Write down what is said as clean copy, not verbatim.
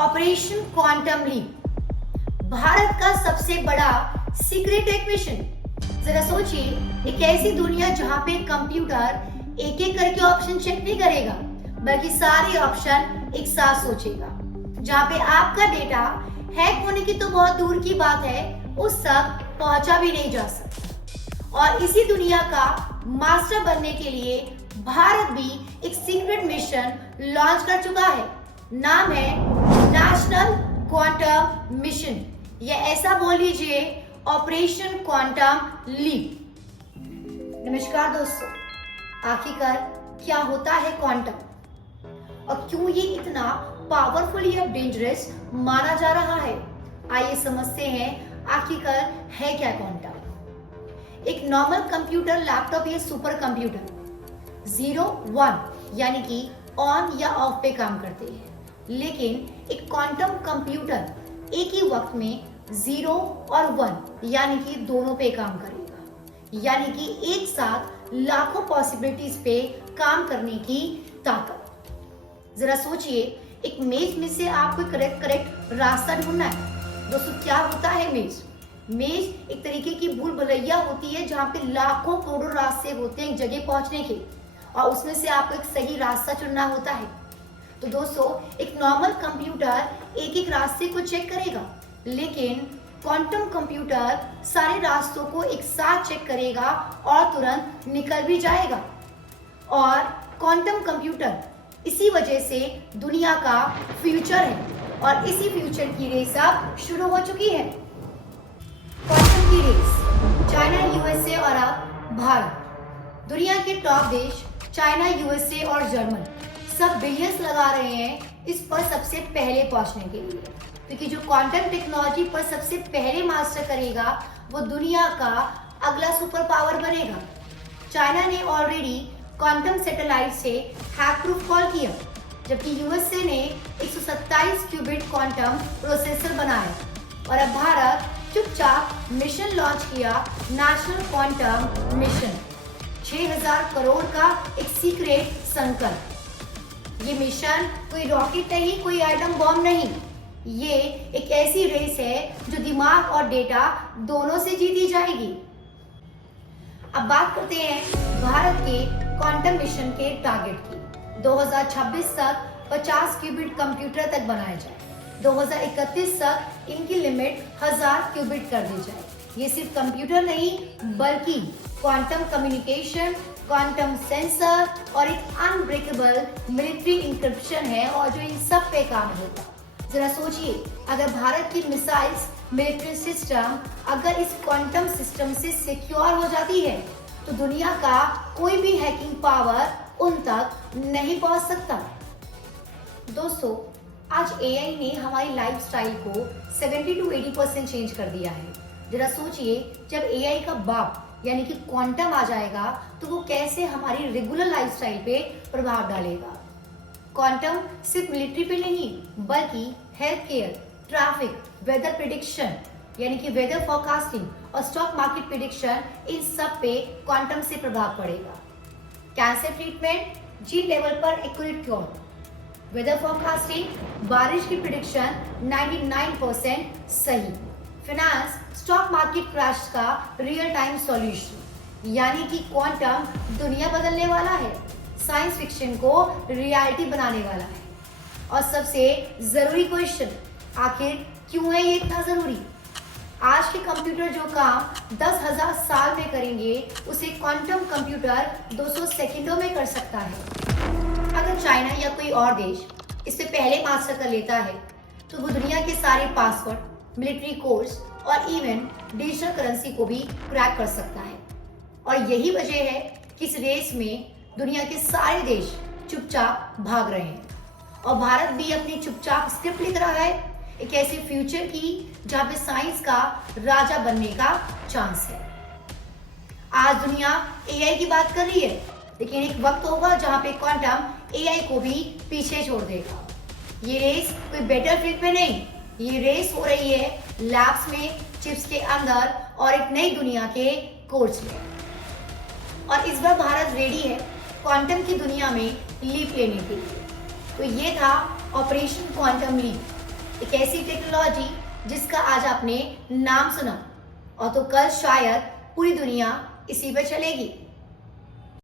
Operation quantum leap Bharat का सबसे बड़ा सीक्रेट टेक मिशन। जरा सोचिए, एक ऐसी दुनिया जहां पे कंप्यूटर एक एक करके ऑप्शन चेक नहीं करेगा, बल्कि सारे ऑप्शन एक साथ सोचेगा। जहां पे आपका डेटा हैक होने की तो बहुत दूर की बात है, उस तक पहुंचा भी नहीं जा सकता। और इसी दुनिया का मास्टर बनने के लिए भारत भी एक सीक्रेट मिशन लॉन्च कर चुका है। नाम है नेशनल क्वांटम मिशन, या ऐसा बोल लीजिए ऑपरेशन क्वांटम लीप। नमस्कार दोस्तों, आखिरकार क्या होता है क्वांटम और क्यों ये इतना पावरफुल या डेंजरस माना जा रहा है? आइए समझते हैं आखिरकार है क्या क्वांटम। एक नॉर्मल कंप्यूटर, लैपटॉप या सुपर कंप्यूटर 0-1 यानी कि ऑन या ऑफ पे काम करते हैं, लेकिन एक क्वांटम कंप्यूटर एक ही वक्त में 0 और 1 यानी कि दोनों पे काम करेगा, यानी कि एक साथ लाखों पॉसिबिलिटीज पे काम करने की ताकत। जरा सोचिए, एक मेज में से आपको करेक्ट रास्ता ढूंढना है। दोस्तों, क्या होता है मेज? मेज एक तरीके की भूल भुलैया होती है जहां पे लाखों करोड़ों रास्ते होते हैं एक जगह पहुंचने के, और उसमें से आपको एक सही रास्ता चुनना होता है। तो दोस्तों, एक नॉर्मल कंप्यूटर एक एक रास्ते को चेक करेगा, लेकिन क्वांटम कंप्यूटर सारे रास्तों को एक साथ चेक करेगा और तुरंत निकल भी जाएगा। और क्वांटम कंप्यूटर इसी वजह से दुनिया का फ्यूचर है, और इसी फ्यूचर की रेस अब शुरू हो चुकी है। क्वांटम की रेस, चाइना, यूएसए और अब भारत। दुनिया के टॉप देश चाइना, यूएसए और जर्मन सब बिलियंस लगा रहे हैं इस पर सबसे पहले पहुंचने के लिए, क्योंकि जो क्वांटम टेक्नोलॉजी पर सबसे पहले मास्टर करेगा वो दुनिया का अगला सुपर पावर बनेगा। चाइना ने ऑलरेडी क्वांटम सैटेलाइट से हैक प्रूफ कॉल किया, जबकि यूएसए ने 127 क्यूबिट क्वांटम प्रोसेसर बनाया, और अब भारत चुपचाप मिशन लॉन्च किया, नेशनल क्वांटम मिशन। 6000 करोड़ का एक सीक्रेट संकल्प। ये मिशन कोई रॉकेट नहीं, कोई एटम बॉम्ब नहीं, ये एक ऐसी रेस है जो दिमाग और डेटा दोनों से जीती जाएगी। अब बात करते हैं भारत के क्वांटम मिशन के टारगेट की। 2026 तक 50 क्यूबिट कंप्यूटर तक बनाए जाए, 2031 तक इनकी लिमिट 1000 क्यूबिट कर दी जाए। ये सिर्फ कंप्यूटर नहीं, बल्कि क्वांटम कम्युनिकेशन, क्वांटम सेंसर और एक अनब्रेकेबल मिलिट्री इंक्रिप्शन है, और जो इन सब पे काम होगा। जरा सोचिए, अगर भारत की मिसाइल्स, मिलिट्री सिस्टम अगर इस क्वांटम सिस्टम से सिक्योर हो जाती है, तो दुनिया का कोई भी हैकिंग पावर उन तक नहीं पहुंच सकता। दोस्तों, आज एआई ने हमारी लाइफस्टाइल को 70 to 80% चेंज कर दिया है। जरा सोचिए, जब एआई का बाप यानी कि क्वांटम आ जाएगा, तो वो कैसे हमारी रेगुलर लाइफस्टाइल पे प्रभाव डालेगा। क्वांटम सिर्फ मिलिट्री पे नहीं, बल्कि health care, traffic, weather prediction यानी कि वेदर फोरकास्टिंग और स्टॉक मार्केट प्रिडिक्शन, इन सब पे क्वांटम से प्रभाव पड़ेगा। कैंसर ट्रीटमेंट, जीन लेवल पर एक्यूरेट क्योर, वेदर फोरकास्टिंग, बारिश की प्रिडिक्शन 99% सही, फाइनेंस, स्टॉक मार्केट क्रैश का रियल टाइम सॉल्यूशन, यानी कि क्वांटम दुनिया बदलने वाला है, साइंस फिक्शन को रियलिटी बनाने वाला है। और सबसे जरूरी क्वेश्चन, आखिर क्यों है ये इतना जरूरी? आज के कंप्यूटर जो काम 10,000 साल में करेंगे, उसे क्वांटम कंप्यूटर 200 सेकंडों में कर सकता है। अगर चाइना या कोई और देश इससे पहले मास्टर कर लेता है, तो वो दुनिया के सारे पासवर्ड, मिलिट्री कोर्स और इवन डिजिटल करेंसी को भी क्रैक कर सकता है। और यही वजह है कि इस रेस में दुनिया के सारे देश चुपचाप भाग रहे हैं, और भारत भी अपनी चुपचाप स्क्रिप्ट लिख रहा है, एक ऐसे फ्यूचर की जहां पे साइंस का राजा बनने का चांस है। आज दुनिया एआई की बात कर रही है, लेकिन एक वक्त होगा जहां पे क्वांटम एआई को भी पीछे छोड़ देगा। ये रेस कोई बैटलफील्ड पे नहीं, ये रेस हो रही है लैब्स में, चिप्स के अंदर, और एक नई दुनिया के कोर्स में। और इस बार भारत रेडी है क्वांटम की दुनिया में लीप लेने के लिए। तो ये था ऑपरेशन क्वांटम लीप। एक ऐसी टेक्नोलॉजी जिसका आज आपने नाम सुना और तो कल शायद पूरी दुनिया इसी पे चलेगी।